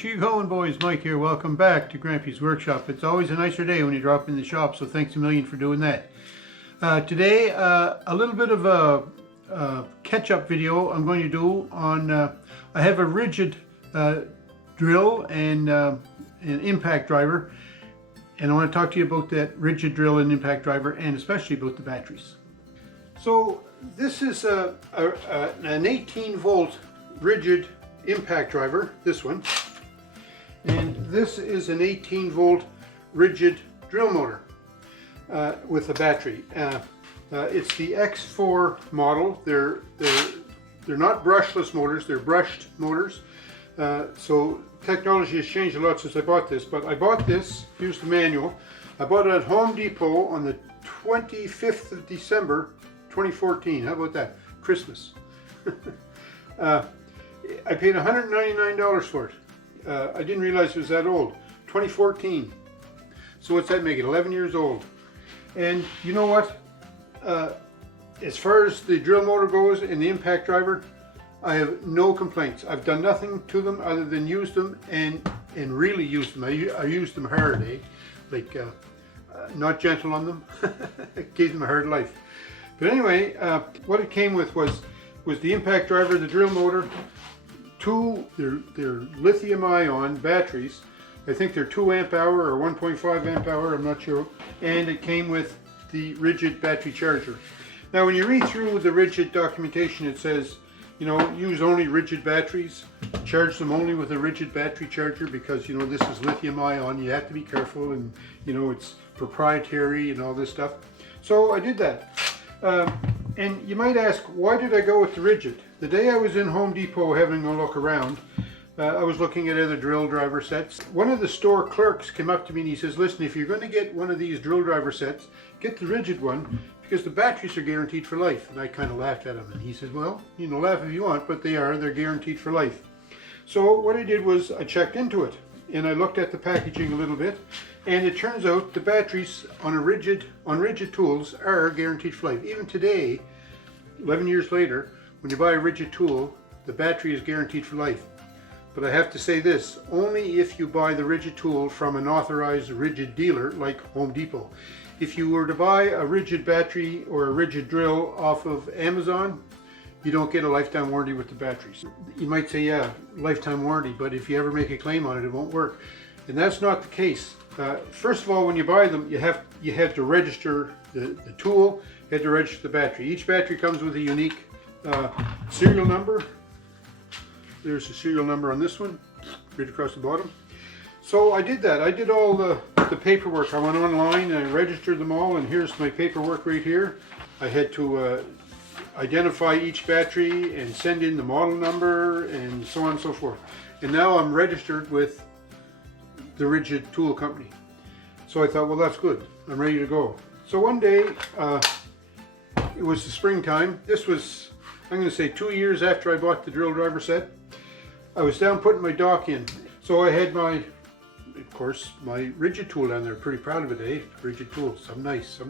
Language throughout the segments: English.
How's she going, boys? Mike here. Welcome back to Grampie's workshop. It's always a nicer day when you drop in the shop, so thanks a million for doing that. Today, a little bit of a catch-up video I'm going to do on, I have a Ridgid drill and an impact driver, and I want to talk to you about that Ridgid drill and impact driver, and especially about the batteries. So this is an 18-volt Ridgid impact driver, this one, and this is an 18-volt Ridgid drill motor with a battery. It's the X4 model. They're not brushless motors, they're brushed motors. So technology has changed a lot since I bought this, but I bought this, here's the manual. I bought it at Home Depot on the 25th of December 2014. How about that? Christmas. I paid $199 for it. I didn't realize it was that old. 2014. So what's that make it? 11 years old. And you know what? As far as the drill motor goes and the impact driver, I have no complaints. I've done nothing to them other than use them and really use them. I used them hard, like not gentle on them. Gave them a hard life. But anyway, what it came with was the impact driver, the drill motor, they're lithium-ion batteries. I think they're 2 amp hour or 1.5 amp hour, I'm not sure. And it came with the Ridgid battery charger. Now when you read through the Ridgid documentation, it says, you know, use only Ridgid batteries, charge them only with a Ridgid battery charger because, you know, this is lithium-ion, you have to be careful, and, you know, it's proprietary and all this stuff. So I did that. And you might ask, why did I go with the Ridgid? The day I was in Home Depot having a look around, I was looking at other drill driver sets. One of the store clerks came up to me and he says, listen, if you're going to get one of these drill driver sets, get the Ridgid one because the batteries are guaranteed for life. And I kind of laughed at him and he says, well, you know, laugh if you want, but they're guaranteed for life. So what I did was I checked into it and I looked at the packaging a little bit, and it turns out the batteries on Ridgid tools are guaranteed for life. Even today, 11 years later, when you buy a Ridgid tool, the battery is guaranteed for life. But I have to say this, only if you buy the Ridgid tool from an authorized Ridgid dealer like Home Depot. If you were to buy a Ridgid battery or a Ridgid drill off of Amazon, you don't get a lifetime warranty with the batteries. You might say, yeah, lifetime warranty, but if you ever make a claim on it, it won't work. And that's not the case. First of all, when you buy them, you have to register the tool, you have to register the battery. Each battery comes with a unique serial number. There's a serial number on this one, right across the bottom. So I did that. I did all the paperwork. I went online and I registered them all, and here's my paperwork right here. I had to identify each battery and send in the model number and so on and so forth. And now I'm registered with the Ridgid Tool Company. So I thought, well, that's good. I'm ready to go. So one day, it was the springtime. This was, I'm going to say, 2 years after I bought the drill driver set. I was down putting my dock in. So I had my Ridgid tool down there. Pretty proud of it, Ridgid tool, some nice.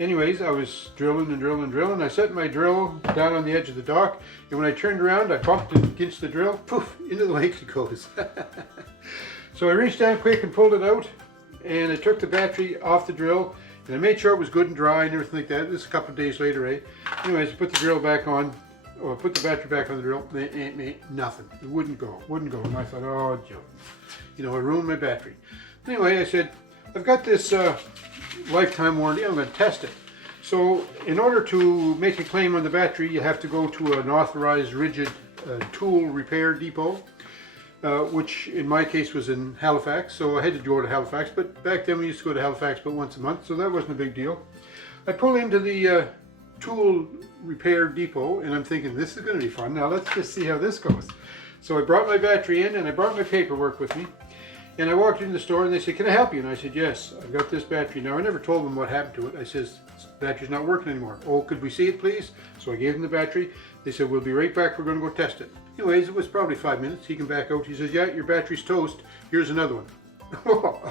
Anyways, I was drilling and drilling and drilling. I set my drill down on the edge of the dock, and when I turned around, I bumped it against the drill. Poof, into the lake it goes. So I reached down quick and pulled it out, and I took the battery off the drill, and I made sure it was good and dry and everything like that. This is a couple of days later, Anyways, I put the drill back on, or put the battery back on the drill, nothing. It wouldn't go. And I thought, oh, Joe, you know, I ruined my battery. Anyway, I said, I've got this lifetime warranty, I'm going to test it. So in order to make a claim on the battery, you have to go to an authorized Ridgid Tool Repair depot, which in my case was in Halifax. So I had to go to Halifax, but back then we used to go to Halifax about once a month, so that wasn't a big deal. I pull into the tool repair depot and I'm thinking, this is going to be fun. Now let's just see how this goes. So I brought my battery in and I brought my paperwork with me. And I walked in the store and they said, can I help you? And I said, yes, I've got this battery. Now I never told them what happened to it. I says, the battery's not working anymore. Oh, could we see it please? So I gave them the battery. They said, we'll be right back, we're going to go test it. Anyways, it was probably 5 minutes. He came back out, he says, yeah, your battery's toast. Here's another one.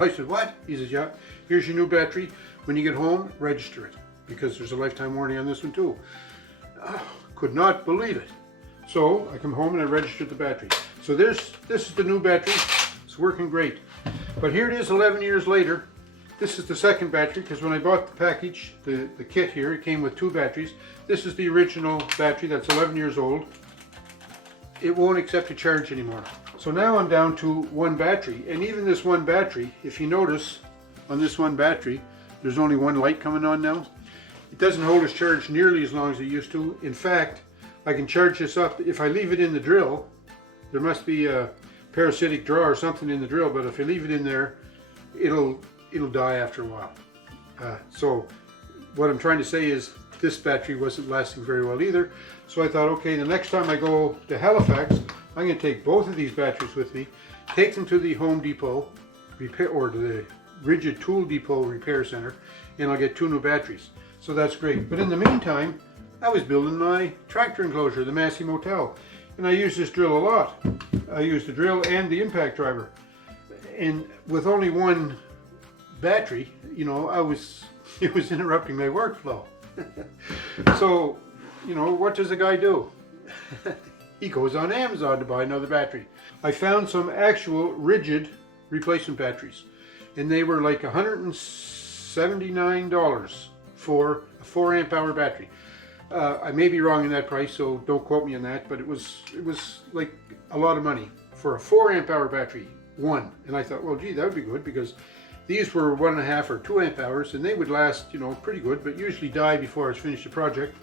I said, what? He says, yeah, here's your new battery. When you get home, register it, because there's a lifetime warranty on this one too. Could not believe it. So I come home and I registered the battery. So this is the new battery. It's working great. But here it is 11 years later. This is the second battery, because when I bought the package, the kit here, it came with 2 batteries. This is the original battery that's 11 years old. It won't accept a charge anymore. So now I'm down to 1 battery, and even this 1 battery, if you notice on this 1 battery, there's only 1 light coming on now. It doesn't hold its charge nearly as long as it used to. In fact, I can charge this up. If I leave it in the drill, there must be a parasitic draw or something in the drill, but if I leave it in there, it'll die after a while. So what I'm trying to say is this battery wasn't lasting very well either. So I thought, okay, the next time I go to Halifax, I'm going to take both of these batteries with me, take them to the Home Depot repair, or to the Ridgid Tool Depot Repair Center, and I'll get 2 new batteries. So that's great. But in the meantime, I was building my tractor enclosure, the Massey Motel, and I use this drill a lot. I use the drill and the impact driver, and with only 1 battery, you know, it was interrupting my workflow. So, you know, what does the guy do? He goes on Amazon to buy another battery. I found some actual Ridgid replacement batteries, and they were like $179 for a 4 amp hour battery. I may be wrong in that price, so don't quote me on that, but it was like a lot of money for a 4 amp hour battery, 1. And I thought, well, gee, that would be good, because these were 1.5 or 2 amp hours, and they would last, you know, pretty good, but usually die before I was finished the project.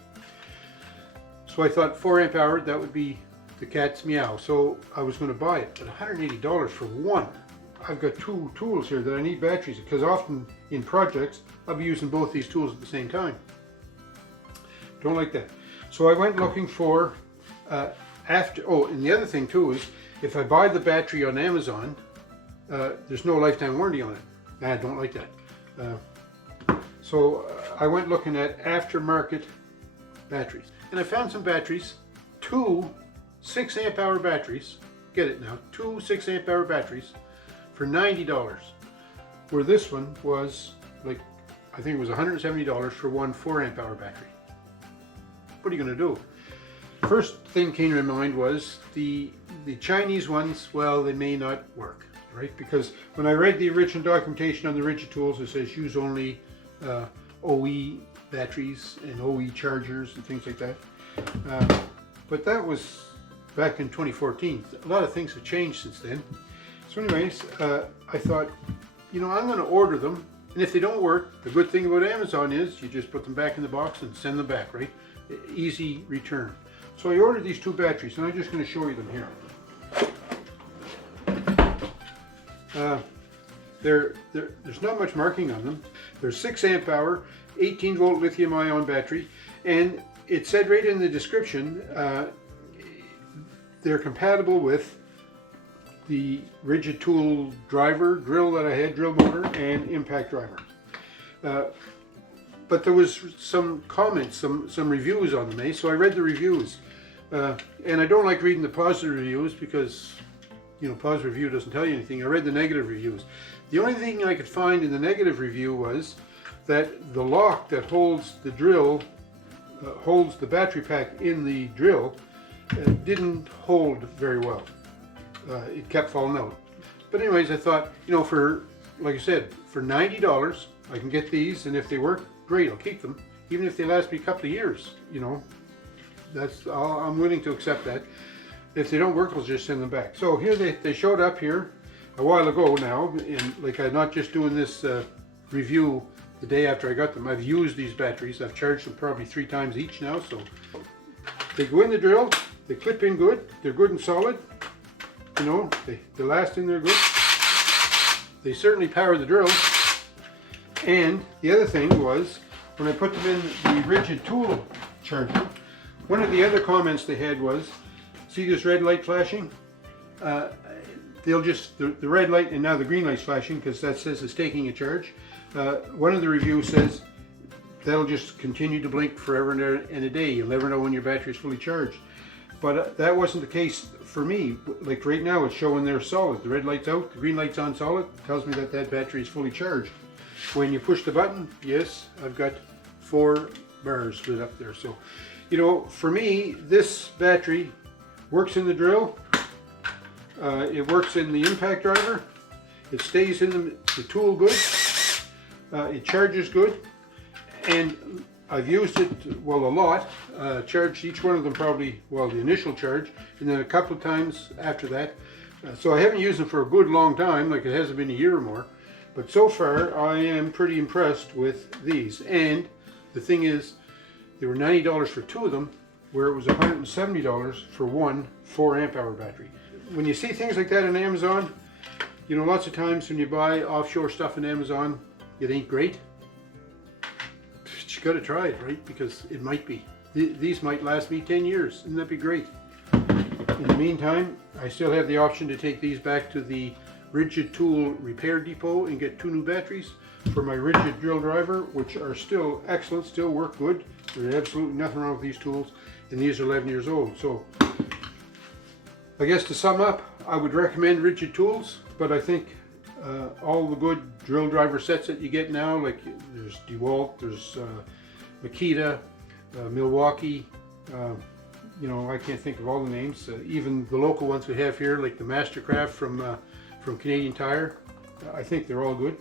So I thought 4 amp hour, that would be the cat's meow. So I was going to buy it, but $180 for 1. I've got 2 tools here that I need batteries, because often in projects, I'll be using both these tools at the same time. Don't like that. So I went looking for, and the other thing too is, if I buy the battery on Amazon, there's no lifetime warranty on it. I don't like that. So I went looking at aftermarket batteries, and I found some batteries, 2 6 amp hour batteries, get it now, 2 6 amp hour batteries for $90, where this one was like, I think it was $170 for 1 4 amp hour battery. What are you going to do? First thing came to my mind was the Chinese ones, well, they may not work, right? Because when I read the original documentation on the Ridgid tools, it says use only OE batteries and OE chargers and things like that. But that was back in 2014. A lot of things have changed since then. So anyways, I thought, you know, I'm going to order them, and if they don't work, the good thing about Amazon is you just put them back in the box and send them back, right? Easy return. So I ordered these 2 batteries, and I'm just going to show you them here. There's not much marking on them. They're 6 amp hour, 18 volt lithium ion battery, and it said right in the description they're compatible with the Ridgid Tool Driver drill that I had, drill motor, and impact driver. But there was some comments, some reviews on them, eh? So I read the reviews, and I don't like reading the positive reviews because, you know, positive review doesn't tell you anything. I read the negative reviews. The only thing I could find in the negative review was that the lock that holds the drill, holds the battery pack in the drill, didn't hold very well. It kept falling out. But anyways, I thought, you know, for, like I said, for $90, I can get these, and if they work, great, I'll keep them. Even if they last me a couple of years, you know, I'm willing to accept that. If they don't work, I'll just send them back. So here they showed up here a while ago now, and like I'm not just doing this review the day after I got them. I've used these batteries. I've charged them probably 3 times each now. So they go in the drill, they clip in good, they're good and solid. You know, they last in there good. They certainly power the drill. And the other thing was, when I put them in the Ridgid tool charger, one of the other comments they had was, see this red light flashing? They'll just, the red light, and now the green light's flashing because that says it's taking a charge. One of the reviews says that'll just continue to blink forever and a day. You'll never know when your battery is fully charged. But that wasn't the case for me. Like right now, it's showing they're solid. The red light's out, the green light's on solid. Tells me that that battery is fully charged. When you push the button, yes, I've got 4 bars lit up there. So, you know, for me, this battery works in the drill. It works in the impact driver. It stays in the tool good. It charges good. And I've used it, well, a lot. Charged each one of them probably, well, the initial charge, and then a couple of times after that. So I haven't used them for a good long time, like it hasn't been a year or more. But so far, I am pretty impressed with these. And the thing is, they were $90 for two of them, where it was $170 for one 4 amp hour battery. When you see things like that on Amazon, you know, lots of times when you buy offshore stuff on Amazon, it ain't great. But you gotta try it, right? Because it might be. These might last me 10 years, and that'd be great. In the meantime, I still have the option to take these back to the Ridgid Tool Repair Depot and get 2 new batteries for my Ridgid Drill Driver, which are still excellent, still work good. There's absolutely nothing wrong with these tools, and these are 11 years old. So I guess to sum up, I would recommend Ridgid tools, but I think all the good drill driver sets that you get now, like there's DeWalt, there's Makita, Milwaukee, you know, I can't think of all the names. Even the local ones we have here, like the Mastercraft from Canadian Tire, I think they're all good.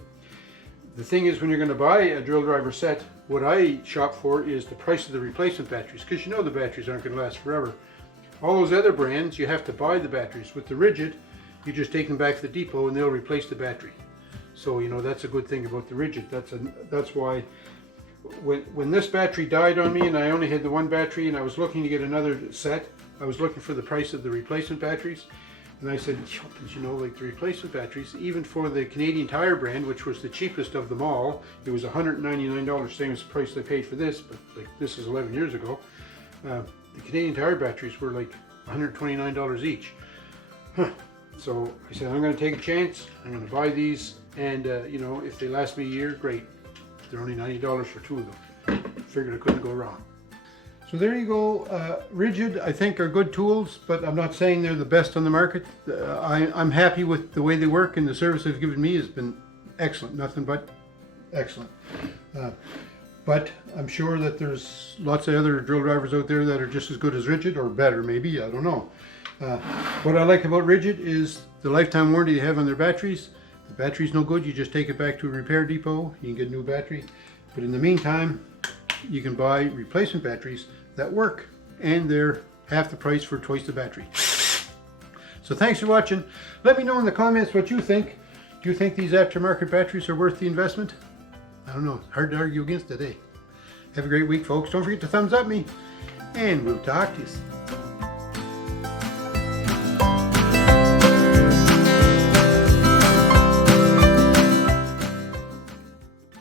The thing is, when you're going to buy a drill driver set, what I shop for is the price of the replacement batteries, because you know the batteries aren't going to last forever. All those other brands, you have to buy the batteries. With the Ridgid, you just take them back to the depot and they'll replace the battery. So, you know, that's a good thing about the Ridgid. That's why when this battery died on me and I only had the one battery and I was looking to get another set, I was looking for the price of the replacement batteries. And I said, you know, like the replacement batteries, even for the Canadian Tire brand, which was the cheapest of them all, it was $199, same as the price I paid for this, but like this is 11 years ago. The Canadian Tire batteries were like $129 each. So I said, I'm going to take a chance, I'm going to buy these, and you know, if they last me a year, great. They're only $90 for 2 of them. Figured I couldn't go wrong. So there you go. Ridgid, I think, are good tools, but I'm not saying they're the best on the market. I'm happy with the way they work, and the service they've given me has been excellent, nothing but excellent. But I'm sure that there's lots of other drill drivers out there that are just as good as Ridgid, or better maybe, I don't know. What I like about Ridgid is the lifetime warranty they have on their batteries. The battery's no good, you just take it back to a repair depot, you can get a new battery. But in the meantime, you can buy replacement batteries that work, and they're half the price for twice the battery. So thanks for watching. Let me know in the comments what you think. Do you think these aftermarket batteries are worth the investment? I don't know, it's hard to argue against it, eh? Have a great week, folks. Don't forget to thumbs up me, and we'll talk to you soon.